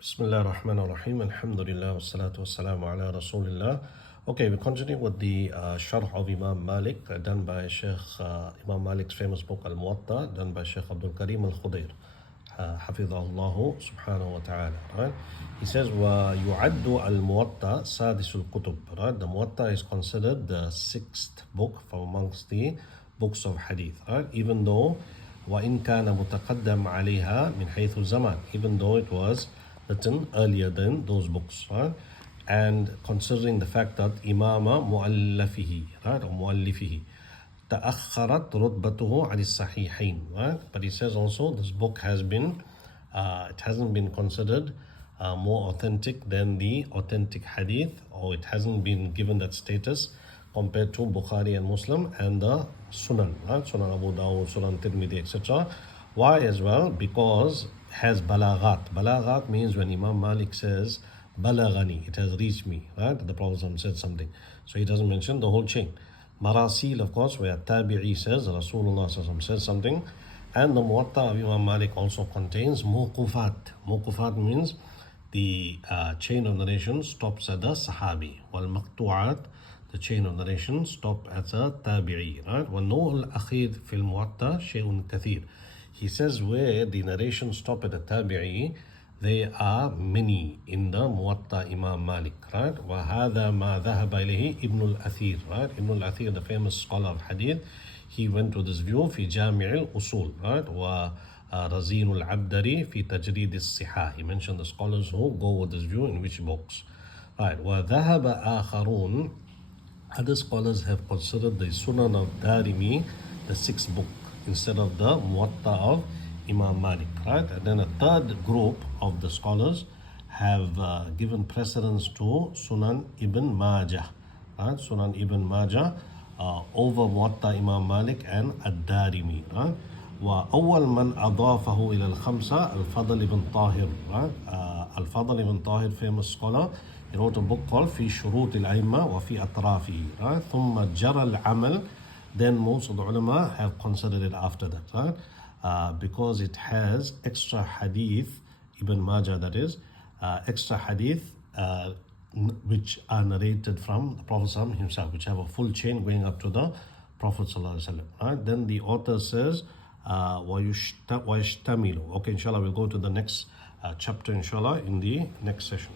Bismillah ar-Rahman ar-Rahim. Alhamdulillah wassalatu wassalamu ala Rasulillah. Okay, we continue with the Sharh of Imam Malik done by Sheikh Imam Malik's famous book Al-Muwatta, done by Sheikh Abdul Karim Al-Khudair. Hafidhahullah subhanahu wa ta'ala. Right? He says, وَيُعَدُّ الْمُوَطَّى سَادِسُ الْكُتُبِ. Right? The Muwatta is considered the sixth book from amongst the books of Hadith. Right? Even though وَإِن كَانَ مُتَقَدَّمْ عَلَيْهَا مِنْ حَيْثُ الزَّمَانِ, even though it was written earlier than those books, right? And considering the fact that imama mu'allafihi, right, or mu'allifihi, ta'akharat rutbatuhu عن الصحيحين, right? But he says also this book has been, it hasn't been considered more authentic than the authentic hadith, or it hasn't been given that status compared to Bukhari and Muslim and the Sunan, right? Sunan Abu Dawud, Sunan Tirmidhi, etc. Why as well? Because it has balaghat. Balaghat means when Imam Malik says balagani, it has reached me, right? The Prophet said something. So he doesn't mention the whole chain. Marasil, of course, where Tabi'i says Rasulullah says something. And the Muwatta of Imam Malik also contains muqufat. Muqufat means the chain of narration stops at the Sahabi. Wal maqtu'at, the chain of narration stop at the Tabi'i, right? وَالنَّوْعُ الْأَخِيرِ فِي الْمُوَطَّى شَيْءٌ كَثِيرٌ. He says where the narration stop at the Tabi'i, there are many in the Muwatta Imam Malik, right? وَهَذَا مَا ذَهَبَ إِلَيْهِ Ibn al-Athir, right? Ibn al-Athir, the famous scholar of Hadith, he went to this view في جامع الأصول, right? وَرَزِينُ الْعَبْدَرِ في تجريد الصحة. He mentioned the scholars who go with this view in which books, right? وَذَهَبَ آخَرُونَ, other scholars have considered the Sunan of Darimi the sixth book instead of the Muwatta of Imam Malik, right? And then a third group of the scholars have given precedence to Sunan Ibn Majah, right? Sunan Ibn Majah over Muwatta Imam Malik and Ad-Darimi, right? وأول من أضافه إلى الخمسة الفضل ibn Tahir, right? Al-Fadl ibn Tahir, famous scholar, he wrote a book called في شروط الأئمة وفي أطرافه, right? ثم جرى العمل, then most of the ulama have considered it after that, right? Because it has extra hadith, Ibn Majah that is, extra hadith which are narrated from the Prophet himself, which have a full chain going up to the Prophet ﷺ, right? Then the author says وَيَشْتَمِلُ. Okay, inshallah, we'll go to the next chapter, inshallah, in the next session.